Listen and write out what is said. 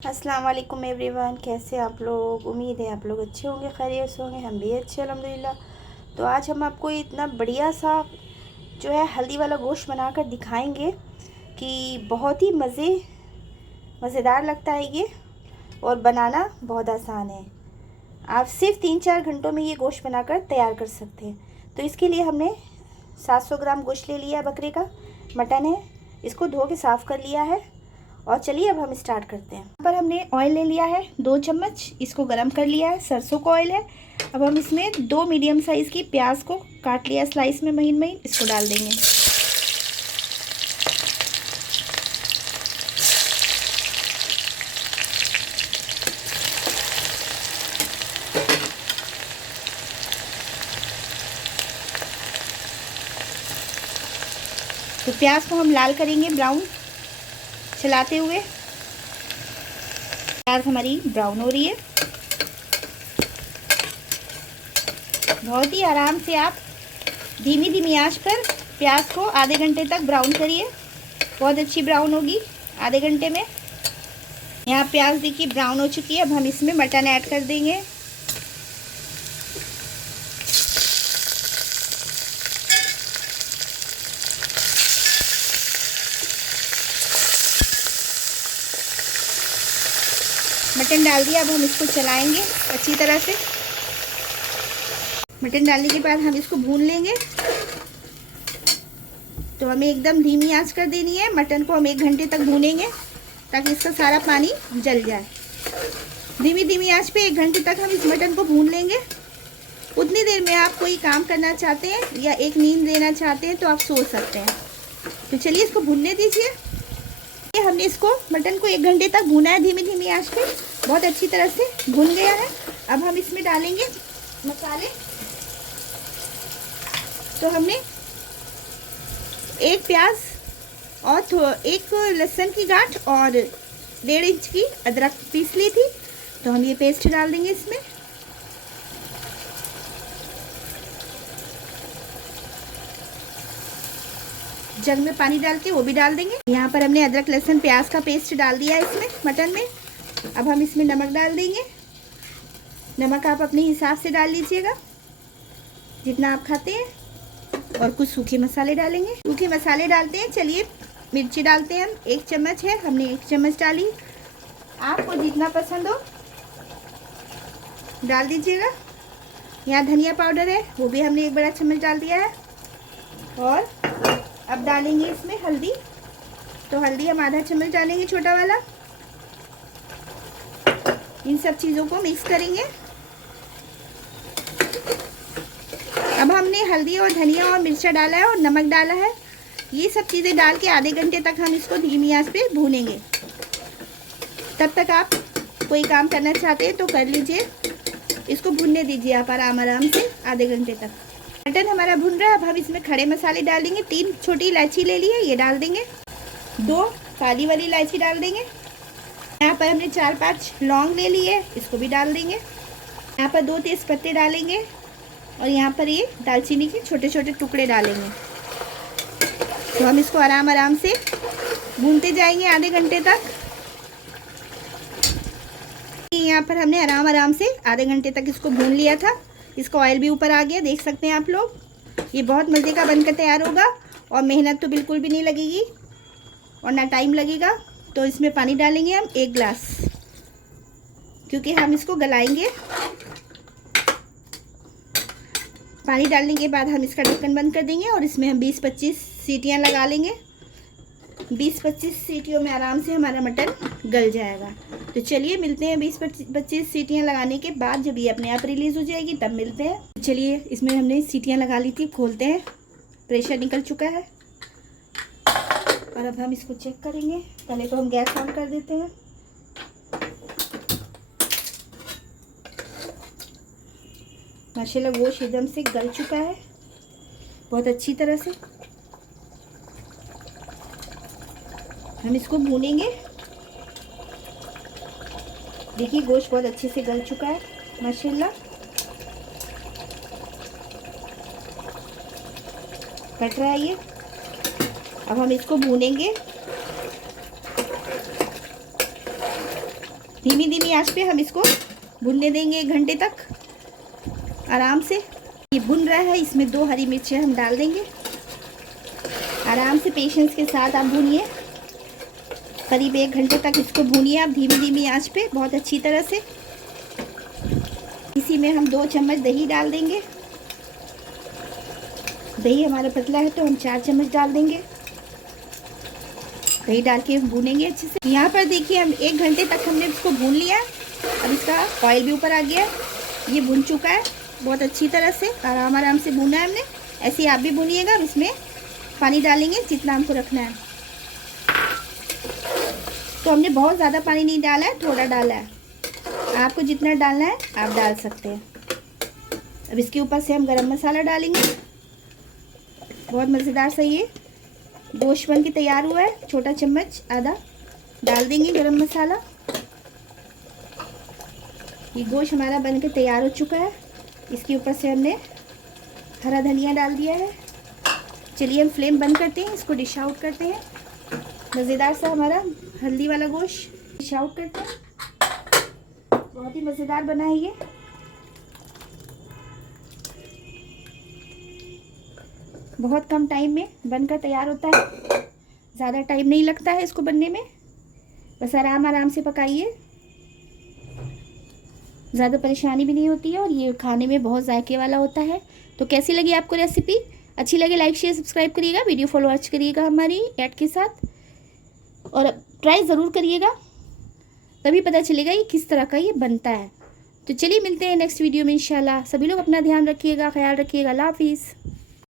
अस्सलाम वालेकुम एवरीवन, कैसे आप लोग। उम्मीद है आप लोग अच्छे होंगे, खैरियत से होंगे। हम भी अच्छे अल्हम्दुलिल्लाह। तो आज हम आपको इतना बढ़िया सा जो है हल्दी वाला गोश्त बनाकर दिखाएंगे कि बहुत ही मज़ेदार लगता है ये, और बनाना बहुत आसान है। आप सिर्फ 3-4 घंटों में ये गोश्त बनाकर तैयार कर सकते हैं। तो इसके लिए हमने 700 ग्राम गोश्त ले लिया, बकरे का मटन है। इसको धो के साफ़ कर लिया है। और चलिए अब हम स्टार्ट करते हैं। यहाँ पर हमने ऑयल ले लिया है 2 चम्मच, इसको गरम कर लिया है। सरसों का ऑयल है। अब हम इसमें 2 मीडियम साइज़ की प्याज को काट लिया स्लाइस में महीन महीन, इसको डाल देंगे। तो प्याज को हम लाल करेंगे, ब्राउन चलाते हुए। प्याज हमारी ब्राउन हो रही है। बहुत ही आराम से आप धीमी धीमी आंच पर प्याज को आधे घंटे तक ब्राउन करिए। बहुत अच्छी ब्राउन होगी आधे घंटे में। यहाँ प्याज देखिए ब्राउन हो चुकी है। अब हम इसमें मटन ऐड कर देंगे। मटन डाल दिया। अब हम इसको चलाएंगे अच्छी तरह से। मटन डालने के बाद हम इसको भून लेंगे। तो हमें एकदम धीमी आंच कर देनी है। मटन को हम 1 घंटे तक भूनेंगे ताकि इसका सारा पानी जल जाए। धीमी धीमी आंच पे 1 घंटे तक हम इस मटन को भून लेंगे। उतनी देर में आप कोई काम करना चाहते हैं या एक नींद लेना चाहते हैं तो आप सो सकते हैं। तो चलिए इसको भूनने दीजिए। हमने इसको मटन को 1 घंटे तक भूना है धीमी धीमी आंच पे। बहुत अच्छी तरह से भुन गया है। अब हम इसमें डालेंगे मसाले। तो हमने 1 प्याज और 1 लहसुन की गांठ और 1.5 इंच की अदरक पीस ली थी। तो हम ये पेस्ट डाल देंगे इसमें। जग में पानी डाल के वो भी डाल देंगे। यहाँ पर हमने अदरक लहसुन प्याज का पेस्ट डाल दिया है इसमें मटन में। अब हम इसमें नमक डाल देंगे। नमक आप अपने हिसाब से डाल लीजिएगा जितना आप खाते हैं। और कुछ सूखे मसाले डालेंगे। सूखे मसाले डालते हैं। चलिए मिर्ची डालते हैं हम। 1 चम्मच है, हमने 1 चम्मच डाली। आपको जितना पसंद हो डाल दीजिएगा। यहाँ धनिया पाउडर है, वो भी हमने 1 बड़ा चम्मच डाल दिया है। और अब डालेंगे इसमें हल्दी। तो हल्दी हम आधा चम्मच डालेंगे, छोटा वाला। इन सब चीज़ों को मिक्स करेंगे। अब हमने हल्दी और धनिया और मिर्चा डाला है और नमक डाला है। ये सब चीज़ें डाल के आधे घंटे तक हम इसको धीमी आंच पे भूनेंगे। तब तक आप कोई काम करना चाहते हैं तो कर लीजिए। इसको भूनने दीजिए आप आराम से आधे घंटे तक। मटन हमारा भुन रहा है। अब हम इसमें खड़े मसाले डालेंगे। 3 छोटी इलायची ले ली है, ये डाल देंगे। 2 काली वाली इलायची डाल देंगे। यहाँ पर हमने 4-5 लौंग ले ली है, इसको भी डाल देंगे। यहाँ पर 2 तेज पत्ते डालेंगे। और यहाँ पर ये दालचीनी के छोटे छोटे टुकड़े डालेंगे। तो हम इसको आराम से भूनते जाएंगे आधे घंटे तक। यहाँ पर हमने आराम से आधे घंटे तक इसको भून लिया था। इसका ऑयल भी ऊपर आ गया, देख सकते हैं आप लोग। ये बहुत मज़े का बनकर तैयार होगा और मेहनत तो बिल्कुल भी नहीं लगेगी और ना टाइम लगेगा। तो इसमें पानी डालेंगे हम 1 गिलास, क्योंकि हम इसको गलाएंगे। पानी डालने के बाद हम इसका ढक्कन बंद कर देंगे और इसमें हम 20-25 सीटियाँ लगा लेंगे। 20-25 सीटियों में आराम से हमारा मटन गल जाएगा। तो चलिए मिलते हैं 20-25 सीटियाँ लगाने के बाद। जब ये अपने आप रिलीज़ हो जाएगी तब मिलते हैं। चलिए इसमें हमने सीटियाँ लगा ली थी, खोलते हैं। प्रेशर निकल चुका है और अब हम इसको चेक करेंगे। पहले तो हम गैस ऑन कर देते हैं। माशाल्लाह गोश्त एकदम से गल चुका है बहुत अच्छी तरह से। हम इसको भूनेंगे। देखिए गोश्त बहुत अच्छे से गल चुका है माशाल्लाह। कट रहा है ये। अब हम इसको भूनेंगे। धीमी धीमी आंच पे हम इसको भुनने देंगे 1 घंटे तक आराम से। ये भुन रहा है, इसमें 2 हरी मिर्चें हम डाल देंगे। आराम से पेशेंस के साथ आप भूनिए, करीब 1 घंटे तक इसको भूनिए आप धीमी धीमी आंच पे बहुत अच्छी तरह से। इसी में हम 2 चम्मच दही डाल देंगे। दही हमारा पतला है तो हम 4 चम्मच डाल देंगे। दही डाल के भूनेंगे अच्छे से। यहाँ पर देखिए हम 1 घंटे तक हमने इसको भून लिया। अब इसका ऑयल भी ऊपर आ गया, ये भुन चुका है बहुत अच्छी तरह से। आराम से भूना है हमने, ऐसे ही आप भी भूनिएगा। अब इसमें पानी डालेंगे जितना हमको रखना है। तो हमने बहुत ज़्यादा पानी नहीं डाला है, थोड़ा डाला है। आपको जितना डालना है आप डाल सकते हैं। अब इसके ऊपर से हम गरम मसाला डालेंगे, बहुत मज़ेदार सा ये गोश्त बन के तैयार हुआ है। छोटा चम्मच आधा डाल देंगे गरम मसाला। ये गोश्त हमारा बन के तैयार हो चुका है। इसके ऊपर से हमने हरा धनिया डाल दिया है। चलिए हम फ्लेम बंद करते हैं, इसको डिश आउट करते हैं। मज़ेदार सा हमारा हल्दी वाला गोश्त डिश आउट करते हैं। बहुत ही मज़ेदार बना है ये। बहुत कम टाइम में बनकर तैयार होता है, ज़्यादा टाइम नहीं लगता है इसको बनने में। बस आराम से पकाइए, ज़्यादा परेशानी भी नहीं होती है और ये खाने में बहुत जायके वाला होता है। तो कैसी लगी आपको रेसिपी? अच्छी लगे लाइक शेयर सब्सक्राइब करिएगा, वीडियो फॉलो वॉच करिएगा हमारी ऐड के साथ, और ट्राई ज़रूर करिएगा, तभी पता चलेगा ये किस तरह का ये बनता है। तो चलिए मिलते हैं नेक्स्ट वीडियो में इंशाल्लाह। सभी लोग अपना ध्यान रखिएगा, ख्याल रखिएगा। अल्लाह हाफिज़।